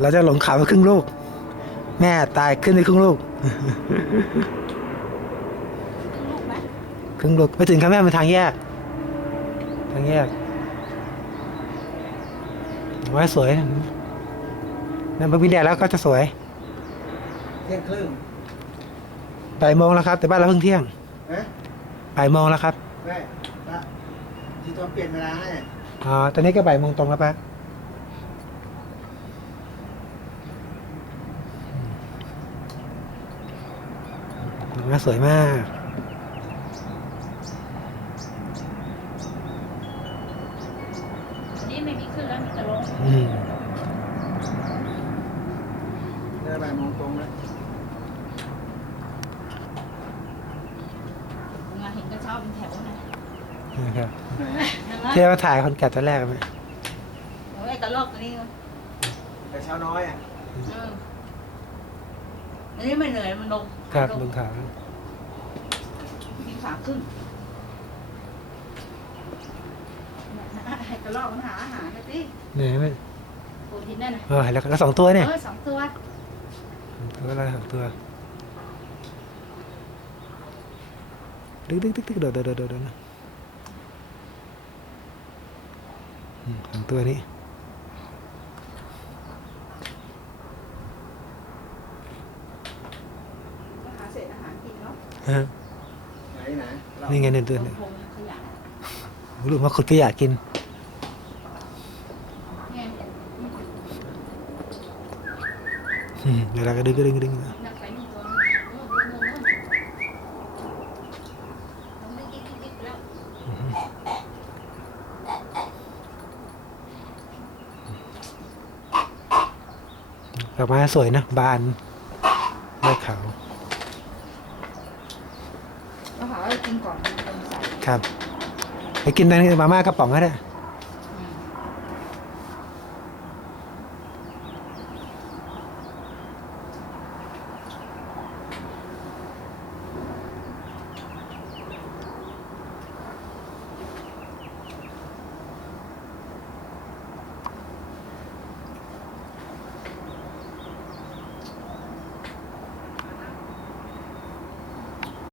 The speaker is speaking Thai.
เราจะหลงเขาไปครึ่งลูก แม่ตายขึ้นไปครึ่งลูก ลูกไหมครึ่งลูกไปถึงครับแม่มันทางแยก ทางแยกไว้สวยนั่นพอมีแดดแล้วก็จะสวย เที่ยงครึ่งบ่ายโมงแล้วครับ แต่บ้านเราเพิ่งเที่ยงนะบ่ายโมงแล้วครับ แม่ละที่ตอนเปลี่ยนเวลาให้ อ๋อ ตอนนี้ก็บ่ายโมงตรงแล้วปะ น่าสวยมากอันนี้ไม่มีขึ้นแล้วมีแต่ลงอืมได้บ่ายโมงตรงแล้วงานเห็นกระเช้าเป็นแถวนะนะครับเห็นไหมที่เราถ่ายคนแก่ตัวแรกกันไหมโอ้ยกระลอกตัวนี้เนอะแต่เช้าน้อยอะ เออ อันนี้ไม่เหนื่อยมันลงครับลลุงงขาวมีขาขึ้นให้กระลอกมันหาอาหารนะสิเหนื่อยไหมโปรตีนนั่นน่ะเออแล้วก็สองตัวเนี่ยเออสองตัวตัวละสองตัวดึกดึกดึกดึกโดดโดดโดดโดดโดดนะอืมสองตัวนี้ ก็หาเศษอาหารกินเนาะฮะไหนไหนเรานี่ไงเนี่ยตัวเนี่ยพงขยะลูกมาขุดขยะกินเนี่ยอืมเดี๋ยวเราก็ดึงก็ดึงก็ดึงนักใส่หนึ่งตัวโน่นโน่นโน่นโน่นต้องไม่กิ๊กกิ๊กกิ๊กแล้วดอกไม้สวยนะ บานไม้ขาว ก็หาว่ากินก่อนเป็นใส่ครับไปกินตอนมาม่ากระป๋องก็ได้